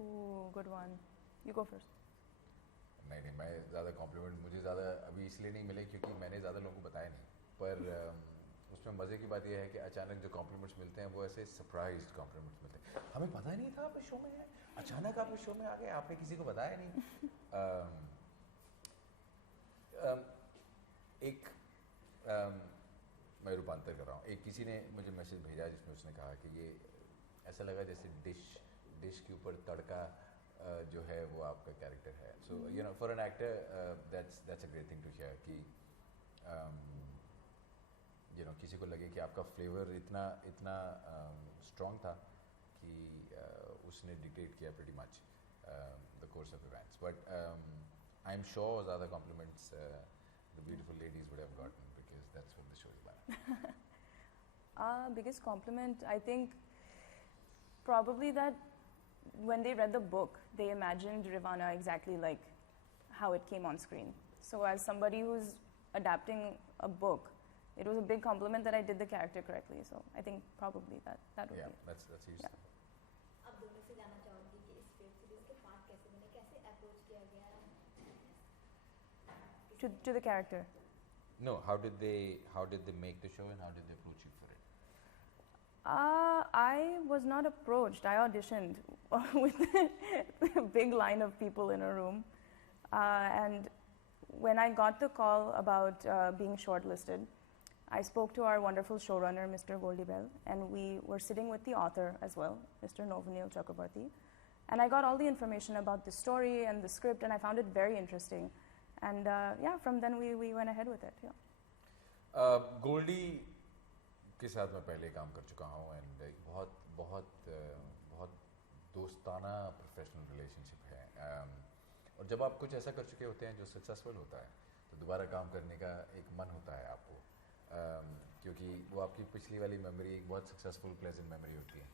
Ooh, good one. You go first. नहीं नहीं, मैं ज़्यादा कॉम्प्लीमेंट मुझे ज़्यादा अभी इसलिए नहीं मिले क्योंकि मैंने ज़्यादा लोगों को बताया नहीं, पर उसमें मज़े की बात यह है कि अचानक जो कॉम्प्लीमेंट्स मिलते हैं वो ऐसे सरप्राइज्ड कॉम्प्लीमेंट्स मिलते हैं। हमें पता ही नहीं था आप इस शो में हैं, अचानक आप इस शो में आ गए, आपने किसी को बताया नहीं। एक मैं रूपांतर कर रहा हूँ, एक किसी ने मुझे मैसेज भेजा जिसमें उसने कहा कि ये ऐसा लगा जैसे डिश के ऊपर तड़का जो है वो आपका कैरेक्टर है। So you know for an actor that's a great thing to share कि यू नो किसी को लगे कि आपका फ्लेवर इतना इतना स्ट्रॉन्ग था कि उसने डिक्टेट किया pretty much the course of events, but I am sure ज़्यादा compliments the beautiful ladies would have gotten because that's what the show is about. Biggest compliment, I think, probably that when they read the book, they imagined Ravana exactly like how it came on screen. So as somebody who's adapting a book, it was a big compliment that I did the character correctly. So I think probably that would be. That's useful. Yeah. अब दोनों से जानना चाहूँगी कि इस web series के part कैसे बने, कैसे अप्रोच किया गया To the character. No, how did they make the show and how did they approach you for it? I was not approached. I auditioned with a big line of people in a room, and when I got the call about being shortlisted, I spoke to our wonderful showrunner, Mr. Goldie Bell, and we were sitting with the author as well, Mr. Novanil Chakrabarty, and I got all the information about the story and the script, and I found it very interesting. And yeah, from then we went ahead with it. Yeah. Goldy के साथ मैं पहले काम कर चुका हूँ and एक बहुत बहुत बहुत दोस्ताना प्रोफेशनल रिलेशनशिप है, और जब आप कुछ ऐसा कर चुके होते हैं जो सक्सेसफुल होता है तो दोबारा काम करने का एक मन होता है आपको, क्योंकि वो आपकी पिछली वाली मेमोरी एक बहुत सक्सेसफुल प्लेजेंट मेमोरी होती है।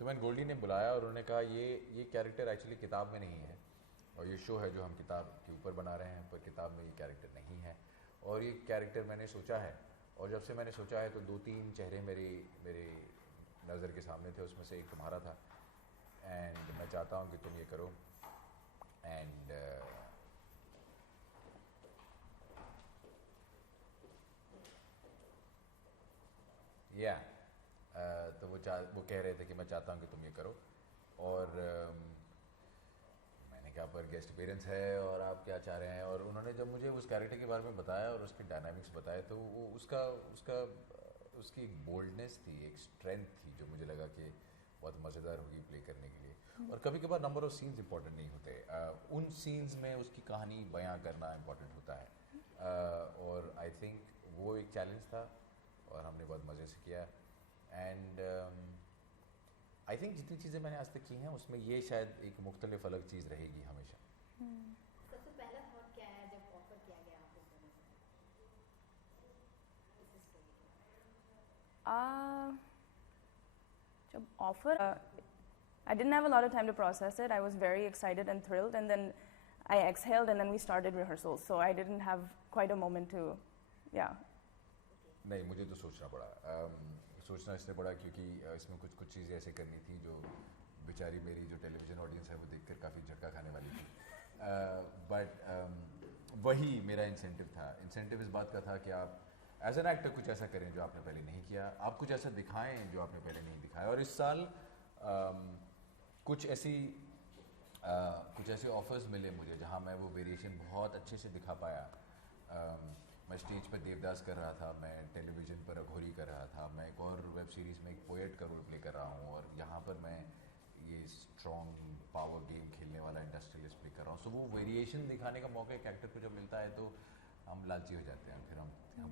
तो मैंने गोल्डी ने बुलाया और उन्होंने कहा ये कैरेक्टर एक्चुअली किताब में नहीं है, और ये शो है जो हम किताब के ऊपर बना रहे हैं, पर किताब में ये कैरेक्टर नहीं है, और ये कैरेक्टर मैंने सोचा है, और जब से मैंने सोचा है तो 2-3 चेहरे मेरे नज़र के सामने थे, उसमें से एक तुम्हारा था, एंड मैं चाहता हूँ कि तुम ये करो। एंड तो वो कह रहे थे कि मैं चाहता हूँ कि तुम ये करो, और मैंने कहा पर गेस्ट अपीयरेंस है और आप क्या चाह रहे हैं, और उन्होंने जब मुझे उस कैरेक्टर के बारे में बताया और उसके डायनामिक्स बताए तो वो उसकी एक बोल्डनेस थी, एक स्ट्रेंथ थी जो मुझे लगा कि बहुत मज़ेदार होगी प्ले करने के लिए। और कभी कभार नंबर ऑफ सीन्स इंपॉर्टेंट नहीं होते, उन सीन्स में उसकी कहानी बयां करना इंपॉर्टेंट होता है, और आई थिंक वो एक चैलेंज था और हमने बहुत मज़े से किया। एंड आई थिंक जितनी चीज़ें मैंने आज तक की हैं उसमें ये शायद एक मुख्तलिफ अलग चीज़ रहेगी हमेशा। सबसे पहला थॉट क्या है जब ऑफर किया गया आपको इस स्टोरी के? जब offer, I didn't have a lot of time to process it. I was very excited and thrilled, and then I exhaled, and then we started rehearsals. So I didn't have quite a moment to, yeah. नहीं, मुझे तो सोचना पड़ा, सोचना इसलिए पड़ा क्योंकि इसमें कुछ चीज़ें ऐसे करनी थी जो बेचारी मेरी जो टेलीविज़न ऑडियंस है वो देखकर काफ़ी झटका खाने वाली थी, बट वही मेरा इंसेंटिव था। इंसेंटिव इस बात का था कि आप एज एन एक्टर कुछ ऐसा करें जो आपने पहले नहीं किया, आप कुछ ऐसा दिखाएं जो आपने पहले नहीं दिखाया। और इस साल कुछ ऐसे ऑफर्स मिले मुझे जहां मैं वो वेरिएशन बहुत अच्छे से दिखा पाया। मैं स्टेज पर देवदास कर रहा था, मैं टेलीविज़न पर अघोरी कर रहा था, मैं एक और वेब सीरीज़ में एक पोएट का रोल प्ले कर रहा हूँ, और यहाँ पर मैं ये स्ट्रॉन्ग पावर गेम खेलने वाला इंडस्ट्रियलिस्ट प्ले कर रहा हूँ। सो वो वेरिएशन दिखाने का मौका एक एक्टर को जब मिलता है तो हम लालची हो जाते हैं, फिर हम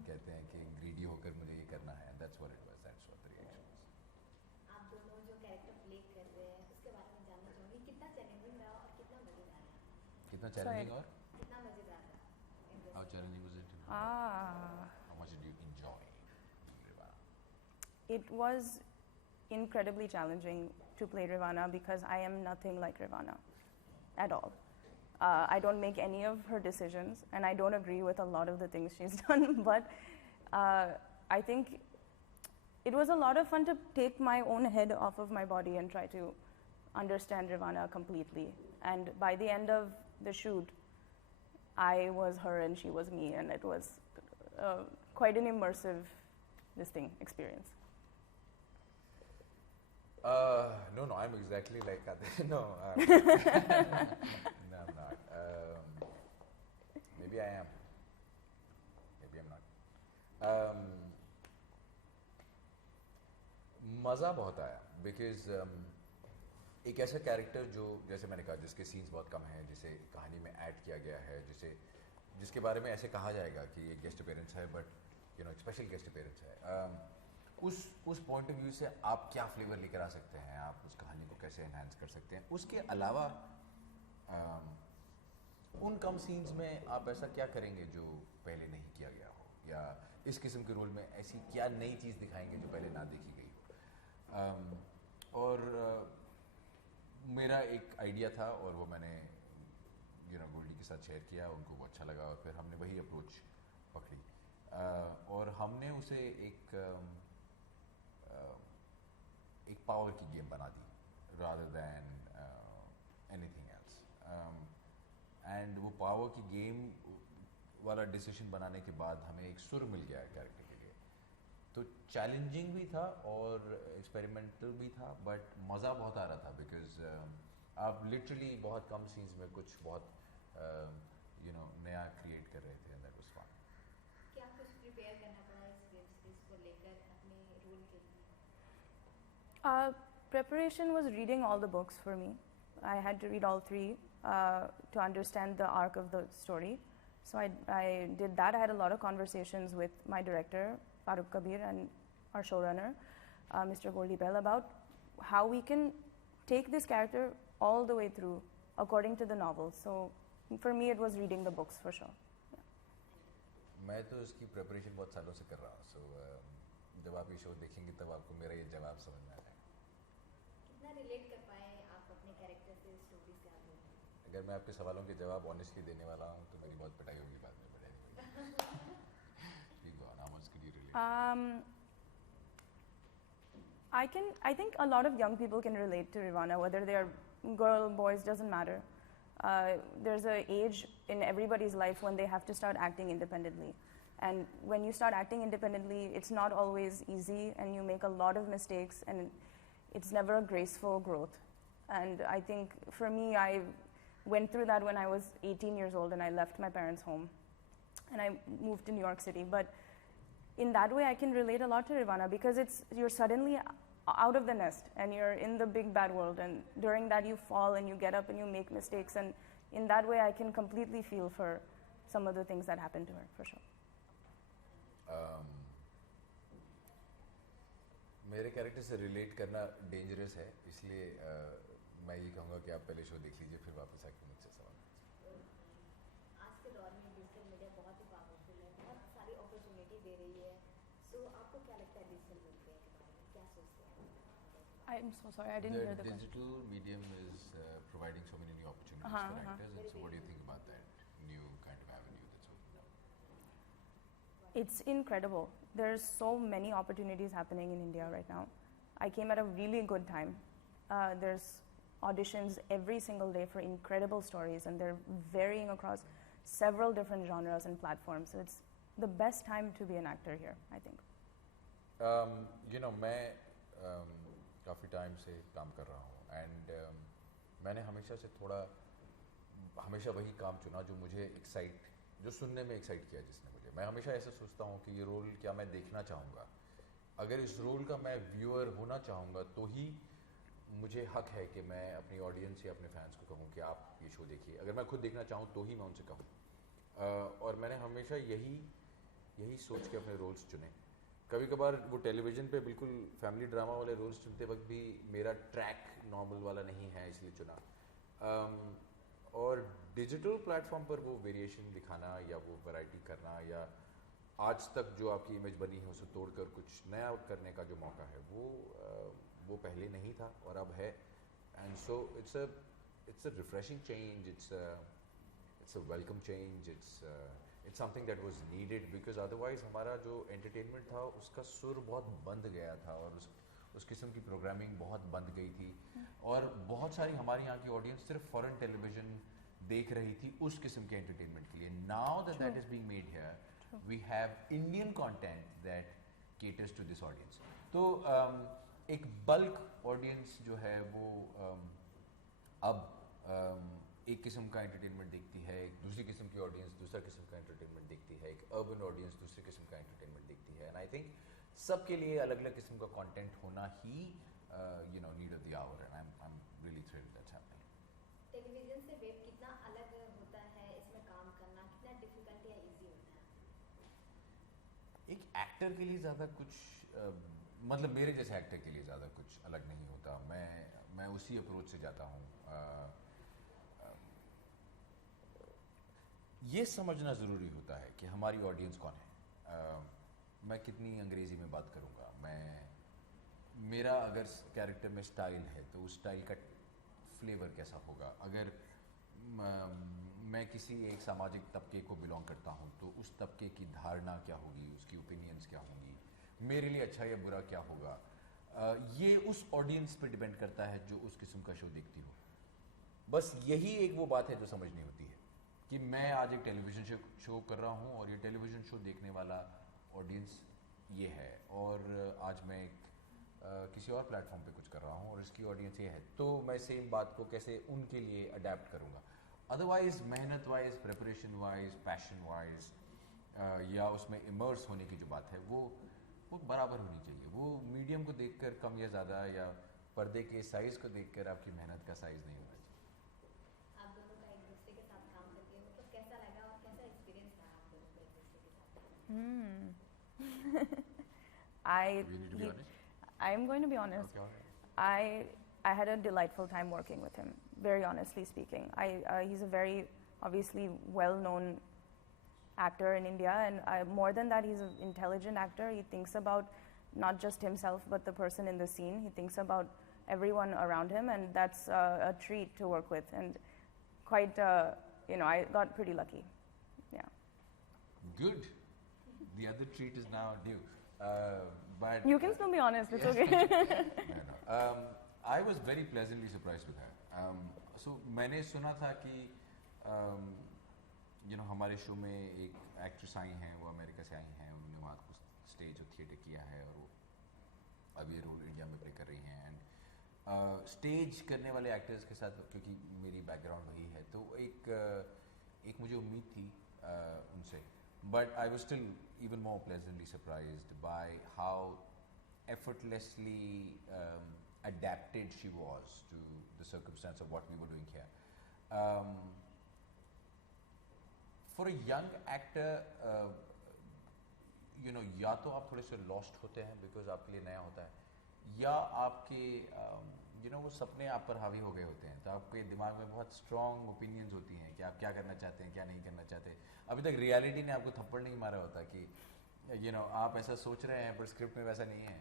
कहते हैं कि ग्रीडी होकर मुझे ये करना है। That's what it was, that's what the reaction was. आप दोनों जो कैरेक्टर प्ले कर रहे हैं उसके बारे में जानना चाहूँगी, कितना चैलेंजिंग रहा और कितना मज़ेदार रहा? कितना चैलेंजिंग और कितना मज़ेदार रहा? How challenging was it? How much did you enjoy? It was incredibly challenging to play Ravana because I am nothing like Ravana at all. I don't make any of her decisions, and I don't agree with a lot of the things she's done, but I think it was a lot of fun to take my own head off of my body and try to understand Ravana completely. And by the end of the shoot, I was her and she was me, and it was quite an immersive experience. No, I'm exactly like Aditya. No, no, I'm not. Maybe I am. Maybe I'm not. मज़ा बहुत आया because एक ऐसा character जो जैसे मैंने कहा जिसके सीन्स बहुत कम हैं, जिसे कहानी में ऐड किया गया है, जिसके बारे में ऐसे कहा जाएगा कि एक गेस्ट अपीयरेंस है, बट एक स्पेशल गेस्ट अपीयरेंस है, उस पॉइंट ऑफ व्यू से आप क्या फ्लेवर लेकर आ सकते हैं, आप उस कहानी को कैसे एनहांस कर सकते हैं। उसके अलावा उन कम सीन्स में आप ऐसा क्या करेंगे जो पहले नहीं किया गया हो, या इस किस्म के रोल में ऐसी क्या नई चीज़ दिखाएंगे जो पहले ना देखी गई हो। और मेरा एक आइडिया था और वो मैंने गोल्डी के साथ शेयर किया, उनको वो अच्छा लगा और फिर हमने वही अप्रोच पकड़ी और हमने उसे एक पावर की गेम बना दी rather than anything else. And वो पावर की गेम वाला डिसीजन बनाने के बाद हमें एक सुर मिल गया है कैरेक्टर के लिए, तो चैलेंजिंग भी था और एक्सपेरिमेंटल भी था, बट मज़ा बहुत आ रहा था बिकॉज आप लिटरली बहुत कम सीन्स में कुछ बहुत नया क्रिएट कर रहे थे, एंड दैट वाज फन। क्या कुछ प्रिपेयर करना पड़ा इसको लेकर अपने रोल के लिए? Preparation was reading all the books for me. I had to read all three to understand the arc of the story. So I did that. I had a lot of conversations with my director, Farooq Kabir, and our showrunner, Mr. Goldie Bell, about how we can take this character all the way through according to the novel. So for me, it was reading the books for sure. मैं तो इसकी preparation बहुत सालों से कर रहा हूँ, सो जब आप ये शो देखेंगे तब आपको मेरा ये जवाब समझ में आ जाएगा। कितना रिलेट कर पाए आप अपने कैरेक्टर से, स्टोरी से आगे? अगर मैं आपके सवालों के जवाब ऑनेस्टली देने वाला हूँ तो मेरी बहुत पिटाई होगी बाद में, I think a lot of young people can relate to Ravana, whether they are girl, boys, doesn't matter. There's an age in everybody's life when they have to start acting independently. And when you start acting independently, it's not always easy, and you make a lot of mistakes, and it's never a graceful growth. And I think for me, I went through that when I was 18 years old and I left my parents' home and I moved to New York City. But in that way, I can relate a lot to Ravana because you're suddenly out of the nest and you're in the big bad world, and during that you fall and you get up and you make mistakes, and in that way I can completely feel for some of the things that happened to her, for sure. मेरे character से relate करना dangerous है, इसलिए मैं ये कहूँगा कि आप पहले शो देख लीजिए फिर वापस आके मुझसे सवाल। आज के दौर में डिजिटल मीडिया बहुत ही पावरफुल है, बहुत सारी अपॉर्चुनिटी दे रही है, सो आपको क्या लगता है डिजिटल मीडिया के बारे में, क्या सोचते हैं? I'm so sorry, I didn't hear the question. The digital medium is providing so many new opportunities for actors, and so what do you think about that new kind of avenue that's opened up? It's incredible. There's so many opportunities happening in India right now. I came at a really good time. There's auditions every single day for incredible stories, and they're varying across several different genres and platforms. So it's the best time to be an actor here, I think. मैं काफ़ी time से काम कर रहा हूँ, and मैंने हमेशा वही काम चुना जो सुनने में एक्साइट किया जिसने मुझे। मैं हमेशा ऐसा सोचता हूँ कि ये रोल क्या मैं देखना चाहूँगा, अगर इस रोल का मैं व्यूअर होना चाहूँगा तो ही मुझे हक है कि मैं अपनी ऑडियंस या अपने फैंस को कहूँ कि आप ये शो देखिए। अगर मैं खुद देखना चाहूँ तो ही मैं उनसे कहूँ, और मैंने हमेशा यही सोच के अपने रोल्स चुने। कभी कभार वो टेलीविज़न पे बिल्कुल फैमिली ड्रामा वाले रोल्स चुनते वक्त भी मेरा ट्रैक नॉर्मल वाला नहीं है, इसलिए चुना। और डिजिटल प्लेटफॉर्म पर वो वेरिएशन दिखाना या वो वैरायटी करना या आज तक जो आपकी इमेज बनी है उसे तोड़कर कुछ नया करने का जो मौका है वो पहले नहीं था और अब है। And so it's a refreshing change, it's a welcome change, it's something that was needed because otherwise हमारा जो एंटरटेनमेंट था उसका सुर बहुत बंद गया था और उस किस्म की प्रोग्रामिंग बहुत बंद गई थी और बहुत सारी हमारे यहाँ की ऑडियंस सिर्फ फॉरेन टेलीविज़न देख रही थी उस किस्म के एंटरटेनमेंट के लिए. Now that that is being made here we have Indian content that caters to this audience. तो एक बल्क ऑडियंस जो है वो अब एक किस्म का एंटरटेनमेंट देखती है, एक दूसरी किस्म की ऑडियंस दूसरा किस्म का एंटरटेनमेंट देखती है, एक अर्बन ऑडियंस दूसरी किस्म का एंटरटेनमेंट देखती है. एंड आई थिंक सबके लिए अलग अलग किस्म का कंटेंट होना ही need of the hour. And I am really thrilled that's happening. Television से वेब कितना अलग होता है, इसमें काम करना कितना डिफिकल्ट या इजी होता है? एक एक्टर के लिए ज़्यादा कुछ मतलब मेरे जैसे एक्टर के लिए ज़्यादा कुछ अलग नहीं होता. मैं उसी अप्रोच से जाता हूँ. ये समझना ज़रूरी होता है कि हमारी ऑडियंस कौन है. मैं कितनी अंग्रेज़ी में बात करूँगा, मेरा अगर कैरेक्टर में स्टाइल है तो उस स्टाइल का फ्लेवर कैसा होगा. अगर मैं किसी एक सामाजिक तबके को बिलोंग करता हूँ तो उस तबके की धारणा क्या होगी, उसकी ओपिनियंस क्या होंगी, मेरे लिए अच्छा या बुरा क्या होगा. ये उस ऑडियंस पे डिपेंड करता है जो उस किस्म का शो देखती हो. बस यही एक वो बात है जो समझनी होती है कि मैं आज एक टेलीविज़न शो कर रहा हूँ और ये टेलीविज़न शो देखने वाला ऑडियंस ये है और आज मैं एक किसी और प्लेटफॉर्म पे कुछ कर रहा हूँ और इसकी ऑडियंस ये है. तो मैं सेम बात को कैसे उनके लिए अडेप्ट करूँगा. अदरवाइज़ मेहनत wise, preparation wise, passion wise या उसमें इमर्स होने की जो बात है वो बराबर होनी चाहिए. वो मीडियम को देखकर कम या ज़्यादा या पर्दे के साइज़ को देखकर आपकी मेहनत का साइज़ नहीं होना चाहिए. आप दोनों का एक दूसरे के साथ काम करके मतलब कैसा लगा और कैसा एक्सपीरियंस रहा आप दोनों का एक दूसरे के साथ? You need to be honest? I'm going to be honest. Okay. I had a delightful time working with him, very honestly speaking. He's a very obviously well-known actor in India, and more than that, he's an intelligent actor. He thinks about not just himself, but the person in the scene. He thinks about everyone around him, and that's a treat to work with. And quite, I got pretty lucky. Yeah. Good. The other treat is now due. But You can still be honest. It's okay. no. I was very pleasantly surprised with her. So मैंने सुना था कि हमारे show में एक actress I हैं, वो America से आई हैं, उन्होंने वहाँ कुछ स्टेज और थिएटर किया है और वो अब ये रोल इंडिया में प्ले कर रही हैं. एंड स्टेज करने वाले एक्टर्स के साथ क्योंकि मेरी बैकग्राउंड वही है तो एक मुझे उम्मीद थी उनसे. But I was still even more pleasantly surprised by how effortlessly adapted she was to the circumstance of what we were doing here. For a young actor, या तो आप थोड़े से लॉस्ट होते हैं बिकॉज आपके लिए नया होता है, या आपके वो सपने आप पर हावी हो गए होते हैं. तो आपके दिमाग में बहुत स्ट्रॉन्ग ओपिनियंस होती हैं कि आप क्या करना चाहते हैं, क्या नहीं करना चाहते. अभी तक रियलिटी ने आपको थप्पड़ नहीं मारा होता कि आप ऐसा सोच रहे हैं पर स्क्रिप्ट में वैसा नहीं है.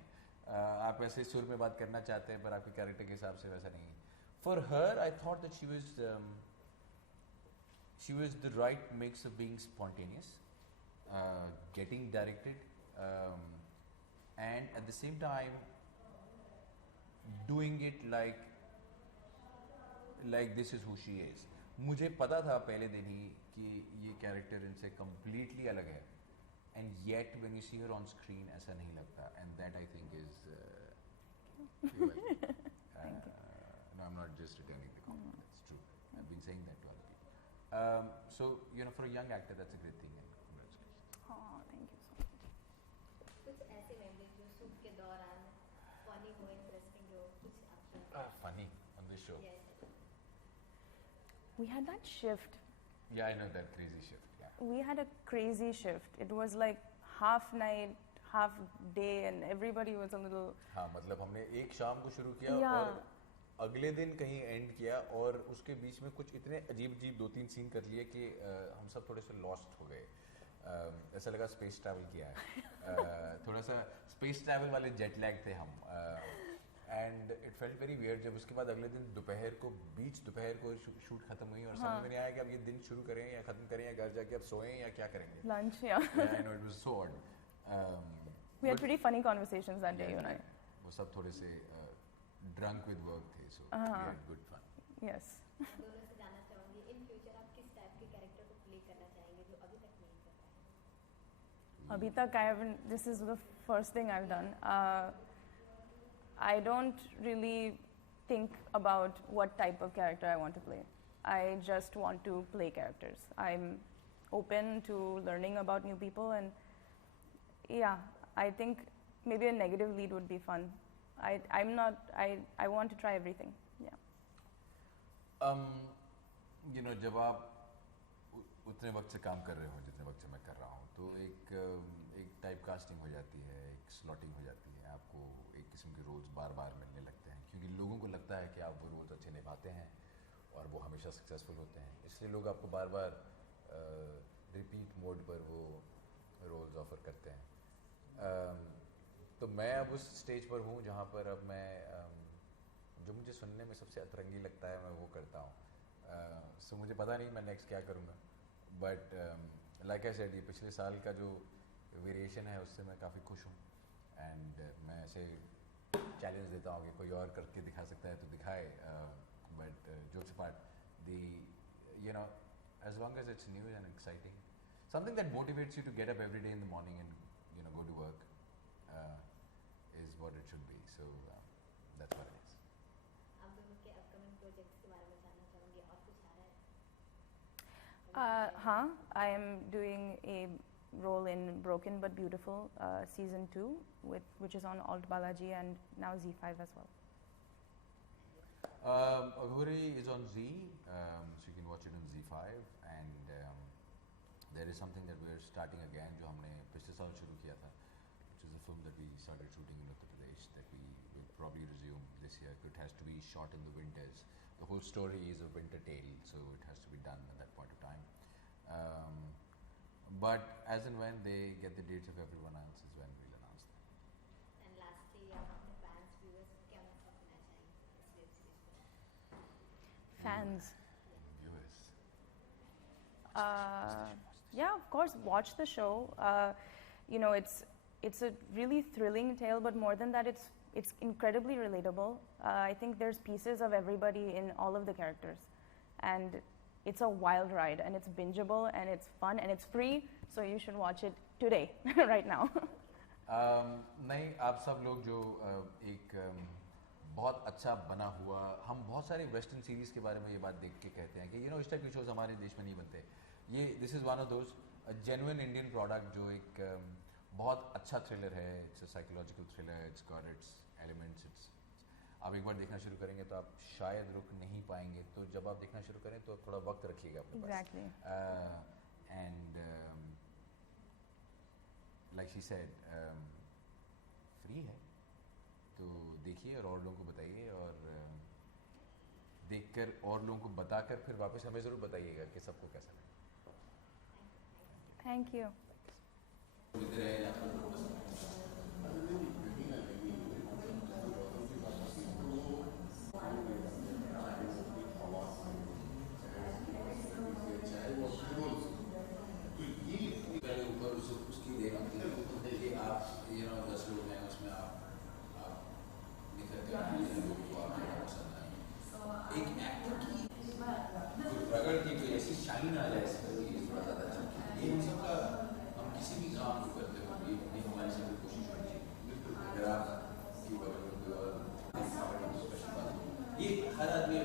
आप ऐसे सुर में बात करना चाहते हैं पर आपके कैरेक्टर के हिसाब से वैसा नहीं है. For her I thought that she was the right mix of being spontaneous, getting directed, and at the same time doing it like this is who she is. मुझे पता था पहले दिन ही कि ये कैरेक्टर इनसे completely अलग है, and yet when you see her on screen ऐसा नहीं लगता, and that I think is no, I'm not just returning the compliment, it's true. I've been saying that to other people. So for a young actor that's a great thing, and congratulations. Oh, thank you so much. कुछ ऐसे memories जो shoot के दौरान funny हो, interesting हो, कुछ आपका Funny on this show. Yes. We had that shift. Yeah, I know that crazy shift. Yeah. We had a crazy shift. It was like half night, half day, and everybody was a little. हाँ, मतलब हमने एक शाम को शुरू किया Yeah. और अगले दिन कहीं एंड किया और उसके बीच में कुछ इतने अजीब 2-3 सीन कर लिए कि हम सब थोड़े से लॉस्ट हो गए. ऐसा लगा स्पेस ट्रैवल किया है. थोड़ा सा स्पेस ट्रैवल वाले जेट लैग थे हम. And it felt very weird जब उसके बाद अगले दिन दोपहर को शूट खत्म हुई और समझ में नहीं आया कि अब ये दिन शुरू करें या खत्म करें या घर जाके अब सोएं या क्या करेंगे. Lunch, yeah. I know it was so odd. We had pretty funny conversations that day, you and I. वो सब थोड़े से ड्रंक विद वर्क थे, so we had good fun. Yes. आप दोनों से जानना चाहूंगी इन फ्यूचर आप किस टाइप के कैरेक्टर को प्ले करना चाहेंगे जो अभी तक नहीं कर पाए? Abhi tak I haven't. This is the first thing I've done. I don't really think about what type of character I want to play. I just want to play characters. I'm open to learning about new people, and yeah, I think maybe a negative lead would be fun. I'm not. I want to try everything. Yeah. You know, जब आप उतने वक्त से काम कर रहे हो जितने वक्त से मैं कर रहा हूँ, तो एक टाइप कास्टिंग हो जाती है, एक स्लॉटिंग हो जाती है, आपको एक किस्म के रोल्स बार बार मिलने लगते हैं, क्योंकि लोगों को लगता है कि आप वो रोल्स अच्छे निभाते हैं और वो हमेशा सक्सेसफुल होते हैं, इसलिए लोग आपको बार बार रिपीट मोड पर वो रोल्स ऑफर करते हैं. तो मैं अब उस स्टेज पर हूँ जहाँ पर अब मैं जो मुझे सुनने में सबसे अतरंगी लगता है मैं वो करता हूँ. सो मुझे पता नहीं मैं नेक्स्ट क्या करूँगा, बट लाइक आई सेड, ये पिछले साल का जो वेरिएशन है उससे मैं काफ़ी खुश हूँ. एंड मैं ऐसे चैलेंज देता हूँ कि कोई और करके दिखा सकता है तो दिखाए, but jokes apart, the you know, as long as it's new and exciting, something that motivates you to get up every day in the morning and, you know, go to work, is what it should be. So that's what it is. आप दोनों के upcoming projects के बारे में जानना चाहूंगी, और कुछ आ रहा है? हाँ, I am doing a role in Broken but Beautiful season 2, which is on Alt Balaji and now Z5 as well. Aghori is on Z, so you can watch it on Z5, and there is something that we are starting again, जो हमने पिछले साल शुरू किया था, which is a film that we started shooting in Uttar Pradesh that we will probably resume this year. It has to be shot in the winters. The whole story is a winter tale, so it has to be done at that point of time. But as and when they get the dates of everyone else is when we'll announce them. And lastly आप अपने fans viewers को क्या message देना चाहेंगे इस web series पर? Fans. Viewers. Yeah, of course, watch the show. You know, it's a really thrilling tale, but more than that, it's incredibly relatable. I think there's pieces of everybody in all of the characters, and it's a wild ride, and it's bingeable, and it's fun, and it's free. So you should watch it today, right now. नहीं, आप सब लोग जो एक बहुत अच्छा बना हुआ, हम बहुत सारी वेस्टर्न सीरीज़ के बारे में ये बात देख के कहते हैं कि यू नो इस टाइप के शोज़ हमारे देश में नहीं बनते. ये this is one of those genuine Indian product जो एक बहुत अच्छा थ्रिलर है. It's a psychological thriller, it's got its elements. It's आप एक बार देखना शुरू करेंगे तो आप शायद रुक नहीं पाएंगे, तो जब आप देखना शुरू करें तो थोड़ा वक्त रखिएगा अपने पास. Exactly. And like she said, free है तो देखिए और लोगों को बताइए, और देखकर और लोगों को बताकर फिर वापस हमें ज़रूर बताइएगा कि सबको कैसा लगा. Thank you. ये हर आदमी